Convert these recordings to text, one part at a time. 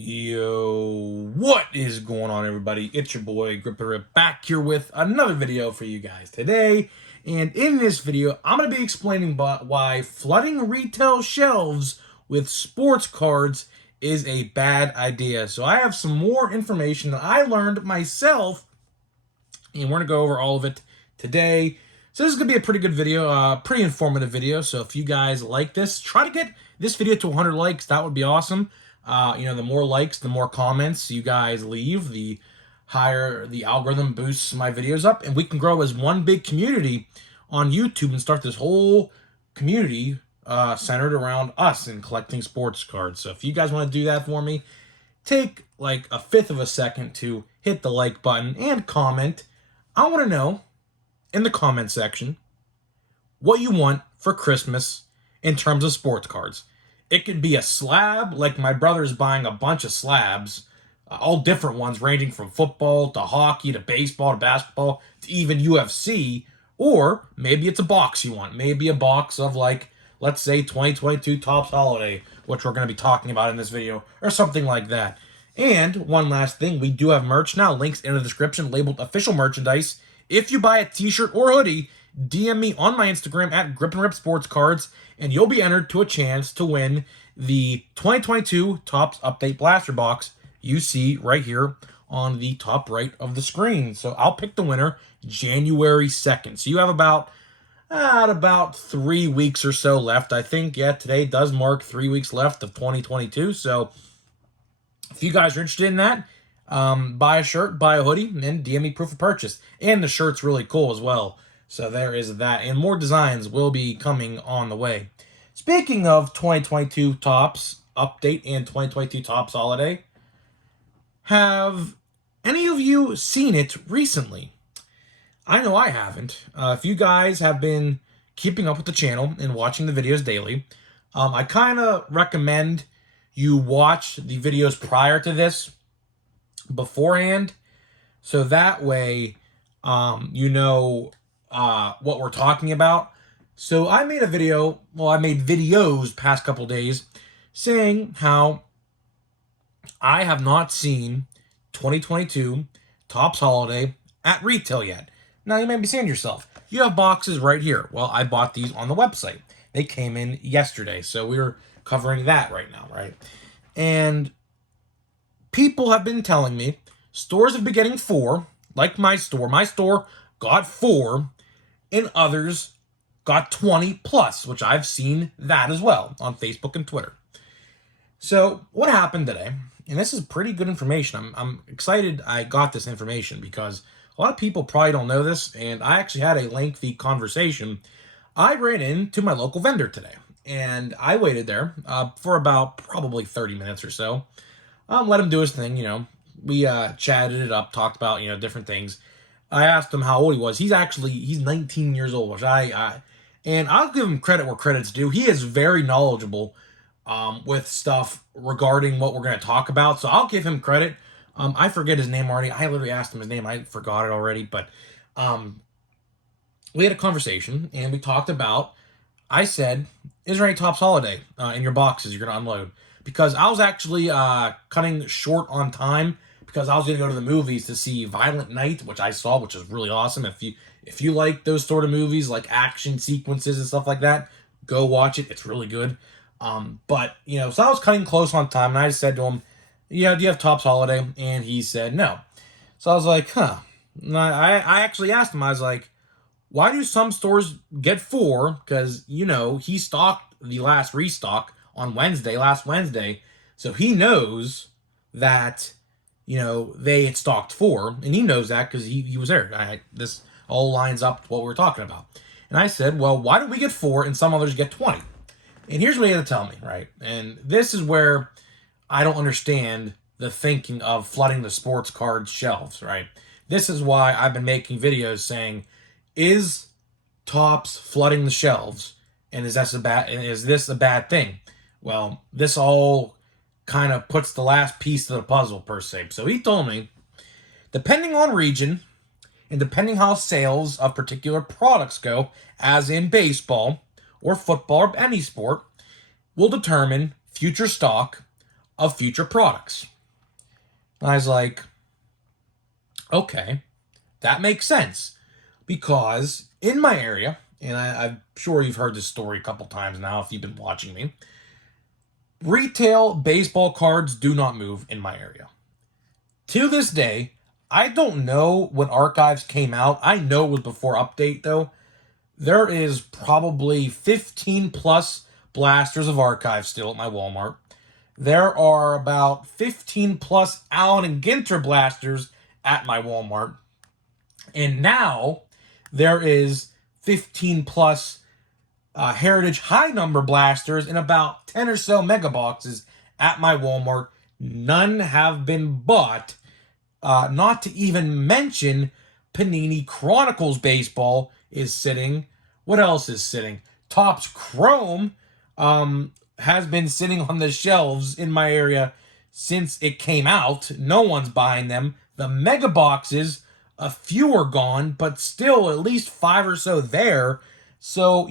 Yo, what is going on, everybody? It's your boy Grip the Rip back here with another video for you guys today. And in this video, I'm going to be explaining why flooding retail shelves with sports cards is a bad idea. So I have some more information that I learned myself, and we're going to go over all of it today. So this is going to be a pretty good video, pretty informative video. So if you guys like this, try to get this video to 100 likes. That would be awesome. The more likes, the more comments you guys leave, the higher the algorithm boosts my videos up, and we can grow as one big community on YouTube and start this whole community centered around us and collecting sports cards. So if you guys want to do that for me, take like a fifth of a second to hit the like button and comment. I want to know in the comment section what you want for Christmas in terms of sports cards. It could be a slab, like my brother's buying a bunch of slabs, all different ones, ranging from football to hockey to baseball to basketball to even UFC. Or maybe it's a box you want. Maybe a box of, like, let's say 2022 Topps Holiday, which we're going to be talking about in this video, or something like that. And one last thing, we do have merch now. Links in the description labeled official merchandise. If you buy a t-shirt or hoodie, DM me on my Instagram at Grip and Rip Sports Cards, and you'll be entered to a chance to win the 2022 Topps Update Blaster Box you see right here on the top right of the screen. So I'll pick the winner January 2nd. So you have about 3 weeks or so left. I think, yeah, today does mark 3 weeks left of 2022. So if you guys are interested in that, buy a shirt, buy a hoodie, and then DM me proof of purchase. And the shirt's really cool as well. So there is that. And more designs will be coming on the way. Speaking of 2022 Topps Update and 2022 Topps Holiday, have any of you seen it recently? I know I haven't. If you guys have been keeping up with the channel and watching the videos daily, I kind of recommend you watch the videos prior to this beforehand, so that way you know what we're talking about. So I made a video, well, I made videos past couple days saying how I have not seen 2022 Topps Holiday at retail yet. Now you may be saying to yourself, you have boxes right here. Well, I bought these on the website. They came in yesterday, so we're covering that right now, right? And people have been telling me stores have been getting 4, like my store. My store got 4, and others got 20 plus, which I've seen that as well on Facebook and Twitter. So what happened today, and this is pretty good information. I'm excited I got this information because a lot of people probably don't know this, and I actually had a lengthy conversation. I ran into my local vendor today, and I waited there for about probably 30 minutes or so. Let him do his thing, We chatted it up, talked about, different things. I asked him how old he was. He's 19 years old, which and I'll give him credit where credit's due. He is very knowledgeable with stuff regarding what we're going to talk about, so I'll give him credit. I forget his name already. I literally asked him his name. I forgot it already, but we had a conversation, and we talked about, I said, is there any Topps Holiday in your boxes you're going to unload? Because I was actually cutting short on time because I was going to go to the movies to see Violent Night, which I saw, which is really awesome. If you like those sort of movies, like action sequences and stuff like that, go watch it. It's really good. But, so I was cutting close on time, and I said to him, yeah, do you have Topps Holiday? And he said no. So I was like, huh. And I actually asked him, I was like, why do some stores get 4? Because, he stocked the last restock on last Wednesday. So he knows that, they had stocked 4. And he knows that because he was there. This all lines up with what we're talking about. And I said, well, why do we get 4 and some others get 20? And here's what he had to tell me, right? And this is where I don't understand the thinking of flooding the sports card shelves, right? This is why I've been making videos saying, is Topps flooding the shelves? And is this a bad thing? Well, this all kind of puts the last piece to the puzzle, per se. So he told me, depending on region, and depending how sales of particular products go, as in baseball or football or any sport, will determine future stock of future products. And I was like, okay, that makes sense. Because in my area, and I'm sure you've heard this story a couple times now if you've been watching me, retail baseball cards do not move in my area. To this day, I don't know when Archives came out. I know it was before Update, though. There is probably 15 plus blasters of Archives still at my Walmart. There are about 15 plus Allen and Ginter blasters at my Walmart. And now there is 15 plus Heritage high number blasters in about 10 or so mega boxes at my Walmart. None have been bought. Not to even mention Panini Chronicles Baseball is sitting. What else is sitting? Topps Chrome has been sitting on the shelves in my area since it came out. No one's buying them. The mega boxes, a few are gone, but still at least 5 or so there. So,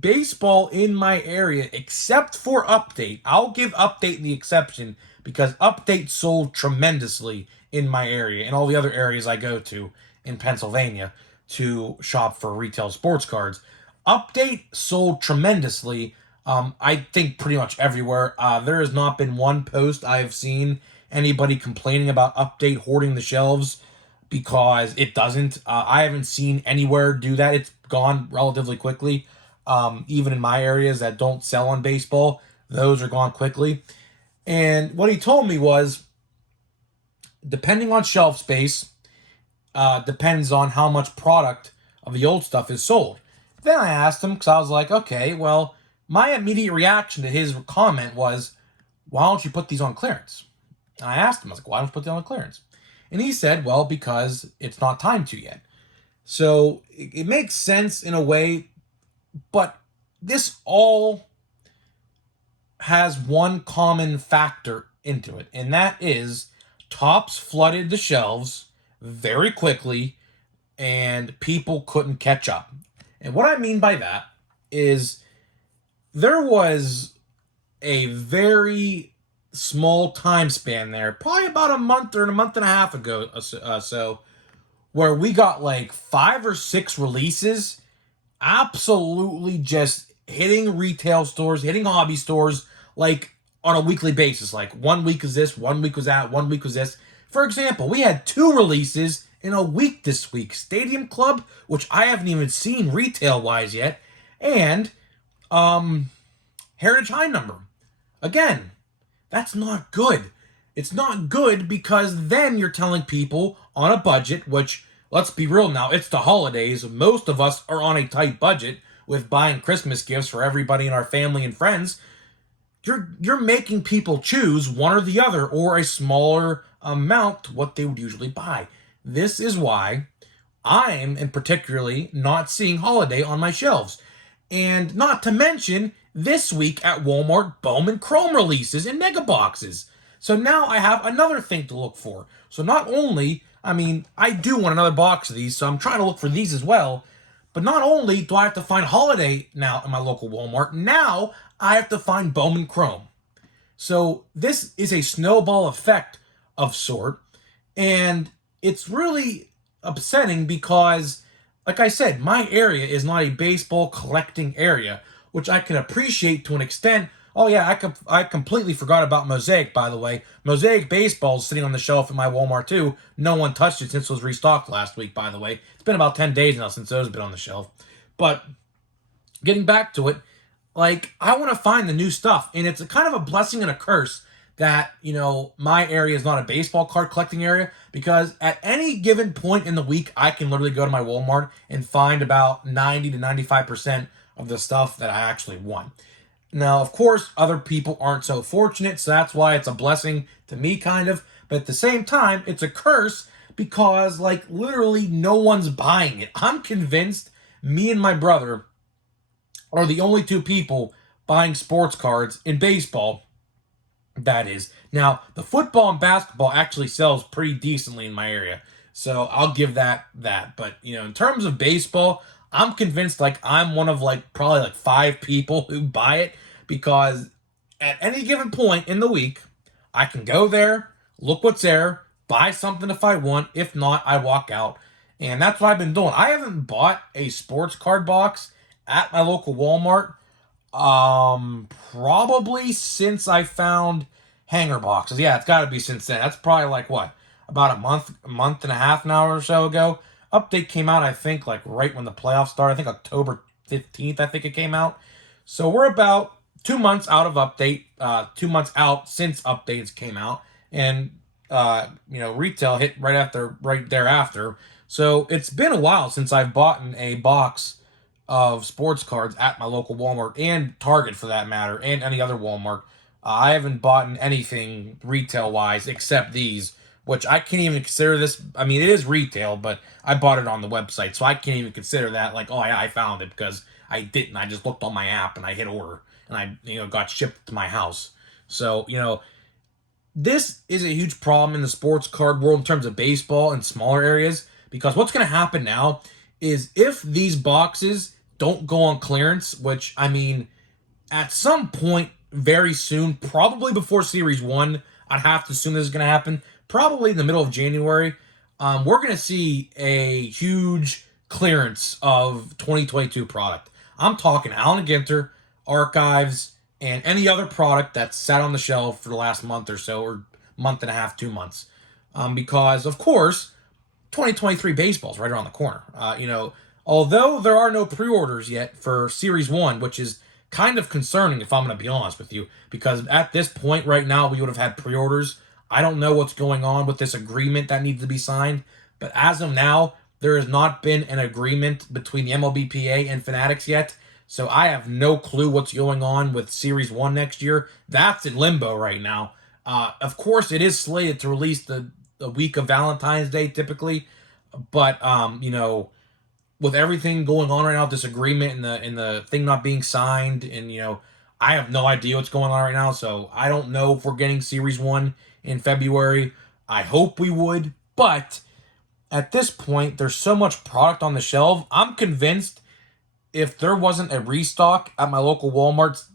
baseball in my area, except for Update, I'll give Update the exception because Update sold tremendously in my area and all the other areas I go to in Pennsylvania to shop for retail sports cards. Update sold tremendously, I think pretty much everywhere. There has not been one post I've seen anybody complaining about Update hoarding the shelves because it doesn't. I haven't seen anywhere do that. It's gone relatively quickly. Even in my areas that don't sell on baseball, those are gone quickly. And what he told me was, depending on shelf space, depends on how much product of the old stuff is sold. Then I asked him, because I was like, okay, well, my immediate reaction to his comment was, why don't you put these on clearance? And I asked him, I was like, why don't you put them on clearance? And he said, well, because it's not time to yet. So it makes sense in a way, but this all has one common factor into it, and that is Topps flooded the shelves very quickly, and people couldn't catch up. And what I mean by that is there was a very small time span there, probably about a month or a month and a half ago, so where we got like 5 or 6 releases absolutely just hitting retail stores, hitting hobby stores, like on a weekly basis. Like 1 week is this, 1 week was that, 1 week was this. For example, we had 2 releases in a week this week. Stadium Club, which I haven't even seen retail-wise yet, and Heritage High Number. Again, that's not good. It's not good because then you're telling people on a budget, which, let's be real now, it's the holidays. Most of us are on a tight budget with buying Christmas gifts for everybody in our family and friends. You're making people choose one or the other or a smaller amount to what they would usually buy. This is why I'm, in particularly, not seeing holiday on my shelves. And not to mention, this week at Walmart, Bowman Chrome releases in mega boxes. So now I have another thing to look for. So not only, I do want another box of these, so I'm trying to look for these as well. But not only do I have to find holiday now in my local Walmart, now I have to find Bowman Chrome. So this is a snowball effect of sort. And it's really upsetting because, like I said, my area is not a baseball collecting area, which I can appreciate to an extent. Oh yeah, I completely forgot about Mosaic, by the way. Mosaic Baseball is sitting on the shelf at my Walmart too. No one touched it since it was restocked last week, by the way. It's been about 10 days now since those have been on the shelf. But getting back to it, like, I want to find the new stuff. And it's a kind of a blessing and a curse that, my area is not a baseball card collecting area, because at any given point in the week, I can literally go to my Walmart and find about 90 to 95% of the stuff that I actually want. Now, of course, other people aren't so fortunate, so that's why it's a blessing to me, kind of. But at the same time, it's a curse because, like, literally no one's buying it. I'm convinced me and my brother are the only 2 people buying sports cards in baseball. That is. Now, the football and basketball actually sells pretty decently in my area, so I'll give that. But, in terms of baseball, I'm convinced, like, I'm one of, like, probably, like, 5 people who buy it, because at any given point in the week, I can go there, look what's there, buy something if I want. If not, I walk out. And that's what I've been doing. I haven't bought a sports card box at my local Walmart probably since I found hanger boxes. Yeah, it's got to be since then. That's probably like what? About a month and a half now or so ago. Update came out, I think, like right when the playoffs started. I think October 15th, I think it came out. So we're about 2 months out of update, 2 months out since updates came out. And, retail hit right thereafter. So it's been a while since I've bought a box of sports cards at my local Walmart and Target for that matter, and any other Walmart. I haven't bought anything retail wise except these, which I can't even consider this. I mean, it is retail, but I bought it on the website, so I can't even consider that like, oh yeah, I found it, because I didn't. I just looked on my app and I hit order, and I got shipped to my house. So this is a huge problem in the sports card world in terms of baseball and smaller areas, because what's going to happen now is if these boxes don't go on clearance, which, I mean, at some point very soon, probably before Series 1, I'd have to assume this is going to happen, probably in the middle of January, we're going to see a huge clearance of 2022 product. I'm talking Allen & Ginter, Archives, and any other product that's sat on the shelf for the last month or so, or month and a half, 2 months. Because, of course, 2023 baseball's right around the corner. Although there are no pre-orders yet for Series 1, which is kind of concerning if I'm going to be honest with you, because at this point right now we would have had pre-orders. I don't know what's going on with this agreement that needs to be signed, but as of now, there has not been an agreement between the MLBPA and Fanatics yet, so I have no clue what's going on with Series 1 next year. That's in limbo right now. Of course, it is slated to release the week of Valentine's Day typically, but with everything going on right now, this agreement and the thing not being signed, and I have no idea what's going on right now, so I don't know if we're getting Series 1 in February. I hope we would, but at this point, there's so much product on the shelf. I'm convinced if there wasn't a restock at my local Walmarts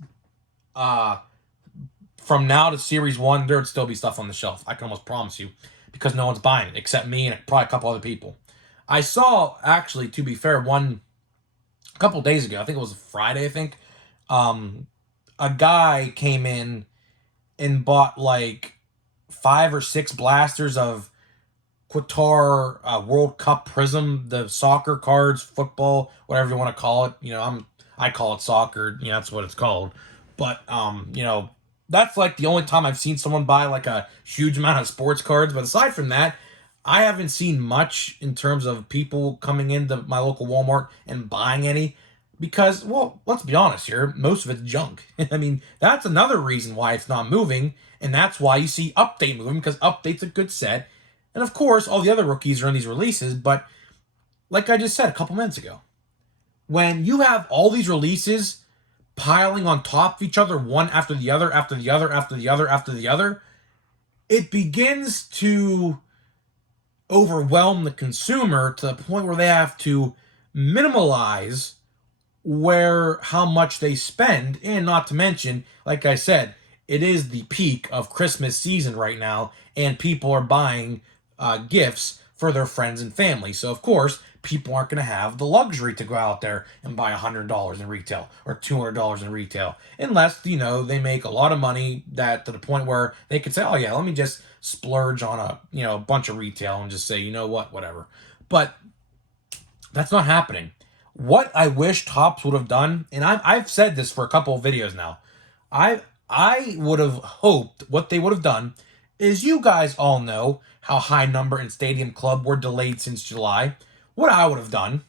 from now to Series 1, there would still be stuff on the shelf. I can almost promise you, because no one's buying it except me and probably a couple other people. I saw, actually, to be fair, a couple days ago, I think it was Friday, a guy came in and bought like 5 or 6 blasters of Qatar World Cup Prism, the soccer cards, football, whatever you want to call it. I call it soccer, that's what it's called. But, that's like the only time I've seen someone buy like a huge amount of sports cards. But aside from that, I haven't seen much in terms of people coming into my local Walmart and buying any, because, well, let's be honest here, most of it's junk. I mean, that's another reason why it's not moving, and that's why you see Update moving, because Update's a good set. And of course, all the other rookies are in these releases, but like I just said a couple minutes ago, when you have all these releases piling on top of each other, one after the other, after the other, after the other, after the other, it begins to overwhelm the consumer to the point where they have to minimalize how much they spend. And not to mention, like I said, it is the peak of Christmas season right now, and people are buying gifts for their friends and family. So of course, people aren't going to have the luxury to go out there and buy $100 in retail or $200 in retail, unless they make a lot of money to the point where they could say, oh yeah, let me just splurge on a bunch of retail and just say, whatever. But that's not happening. What I wish Topps would have done, and I've said this for a couple of videos now, I would have hoped what they would have done is, you guys all know how High Number and Stadium Club were delayed since July. What I would have done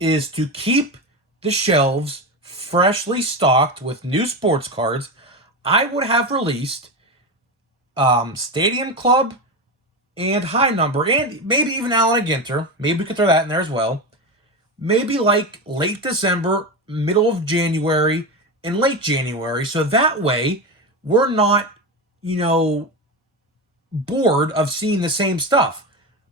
is to keep the shelves freshly stocked with new sports cards. I would have released Stadium Club and High Number, and maybe even Allen & Ginter. Maybe we could throw that in there as well. Maybe like late December, middle of January, and late January. So that way, we're not, bored of seeing the same stuff.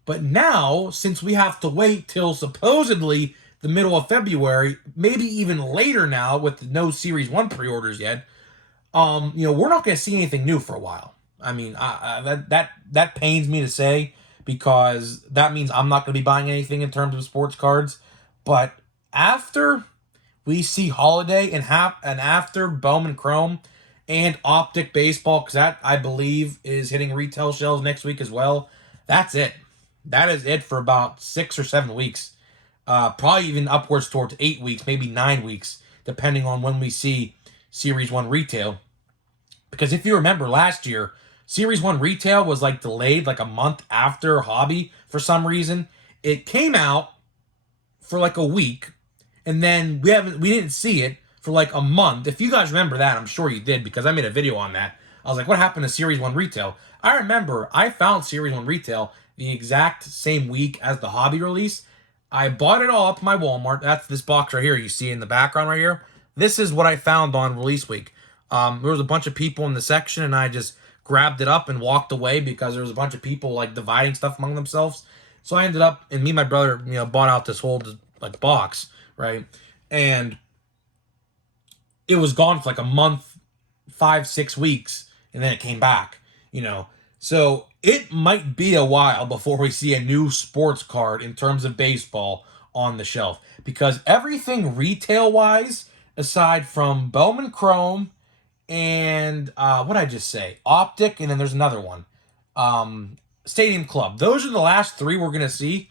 But now, since we have to wait till supposedly the middle of February, maybe even later now with no Series 1 pre-orders yet, we're not going to see anything new for a while. I mean, that pains me to say, because that means I'm not going to be buying anything in terms of sports cards. But after we see Holiday and after Bowman Chrome and Optic Baseball, because that, I believe, is hitting retail shelves next week as well, that's it. That is it for about 6 or 7 weeks. Probably even upwards towards 8 weeks, maybe 9 weeks, depending on when we see Series 1 retail. Because if you remember last year, Series 1 retail was like delayed like a month after Hobby for some reason. It came out for like a week, and then we didn't see it for like a month. If you guys remember that, I'm sure you did, because I made a video on that. I was like, what happened to Series 1 retail? I remember I found Series 1 retail the exact same week as the Hobby release. I bought it all up in my Walmart. That's this box right here you see in the background right here. This is what I found on release week. There was a bunch of people in the section, and I just grabbed it up and walked away because there was a bunch of people like dividing stuff among themselves. So I ended up, and me and my brother, bought out this whole like box, right? And it was gone for like a month, 5-6 weeks, and then it came back. So it might be a while before we see a new sports card in terms of baseball on the shelf, because everything retail wise, aside from Bowman Chrome and what I just say, Optic, and then there's another one, Stadium Club. Those are the last three we're gonna see.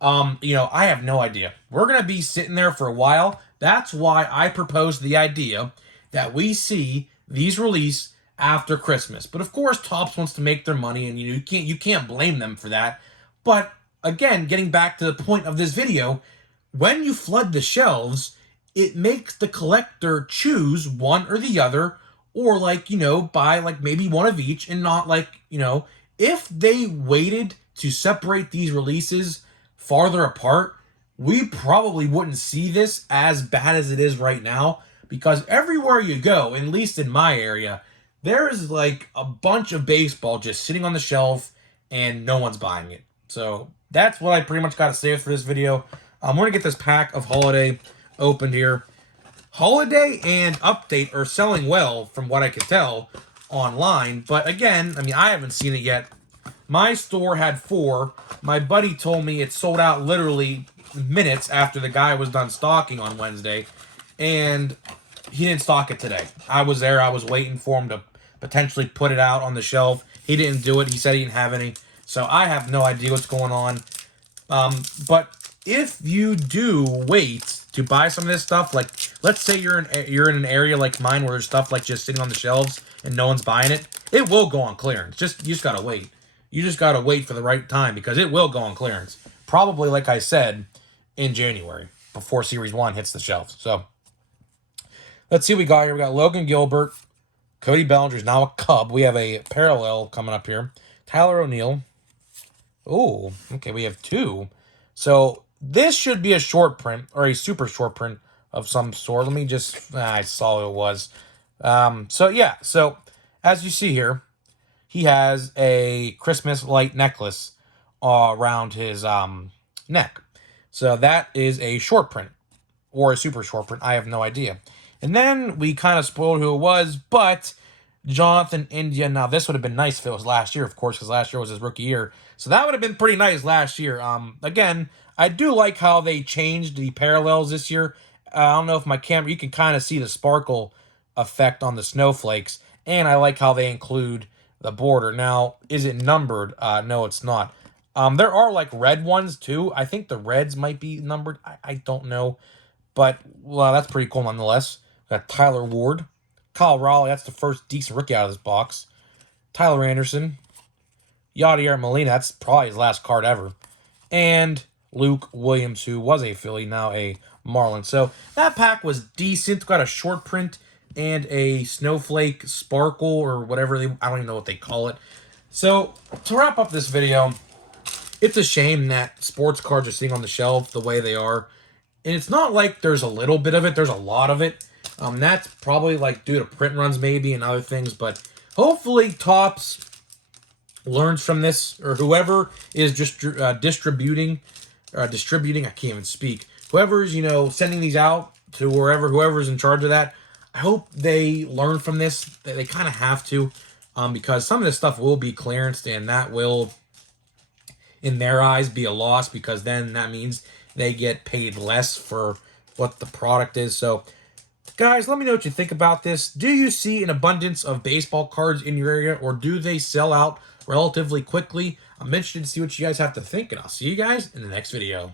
I have no idea. We're gonna be sitting there for a while. That's why I proposed the idea that we see these release after Christmas. But of course, Topps wants to make their money, and you can't blame them for that. But again, getting back to the point of this video, when you flood the shelves, it makes the collector choose one or the other, or buy like maybe one of each, and not if they waited to separate these releases farther apart, we probably wouldn't see this as bad as it is right now, because everywhere you go, at least in my area, there is like a bunch of baseball just sitting on the shelf and no one's buying it. So that's what I pretty much got to say for this video. I'm going to get this pack of Holiday opened here. Holiday and Update are selling well from what I can tell online, but again, I mean, I haven't seen it yet. My store had 4. My buddy told me it sold out literally minutes after the guy was done stocking on Wednesday, and he didn't stock it today. I was there. I was waiting for him to potentially put it out on the shelf. He didn't do it. He said he didn't have any. So I have no idea what's going on. But if you do wait to buy some of this stuff, like let's say you're in an area like mine where there's stuff like just sitting on the shelves and no one's buying it, it will go on clearance. You just gotta wait. You just gotta wait for the right time, because it will go on clearance. Probably, like I said, in January, before Series 1 hits the shelves. So let's see what we got here. We got Logan Gilbert. Cody Bellinger's now a Cub. We have a parallel coming up here. Tyler O'Neill. Oh, okay, we have 2. So this should be a short print, or a super short print of some sort. Let me just, I saw who it was. So as you see here, he has a Christmas light necklace around his neck. So that is a short print, or a super short print. I have no idea. And then we kind of spoiled who it was, but Jonathan India. Now, this would have been nice if it was last year, of course, because last year was his rookie year. So that would have been pretty nice last year. Again, I do like how they changed the parallels this year. I don't know if my camera, you can kind of see the sparkle effect on the snowflakes. And I like how they include the border. Now, is it numbered? No, it's not. There are like red ones too. I think the reds might be numbered. I don't know. But, well, that's pretty cool nonetheless. Got Tyler Ward. Kyle Raleigh, that's the first decent rookie out of this box. Tyler Anderson. Yadier Molina, that's probably his last card ever. And Luke Williams, who was a Philly, now a Marlin. So that pack was decent. Got a short print and a snowflake sparkle, or whatever I don't even know what they call it. So to wrap up this video, it's a shame that sports cards are sitting on the shelf the way they are. And it's not like there's a little bit of it. There's a lot of it. That's probably like due to print runs maybe and other things. But hopefully Topps learns from this, or whoever is just distributing, I can't even speak. Whoever's, sending these out to whoever's in charge of that, I hope they learn from this. They kind of have to. because some of this stuff will be clearanced, and that will, in their eyes, be a loss, because then that means they get paid less for what the product is. So guys, let me know what you think about this. Do you see an abundance of baseball cards in your area, or do they sell out relatively quickly? I'm interested to see what you guys have to think, and I'll see you guys in the next video.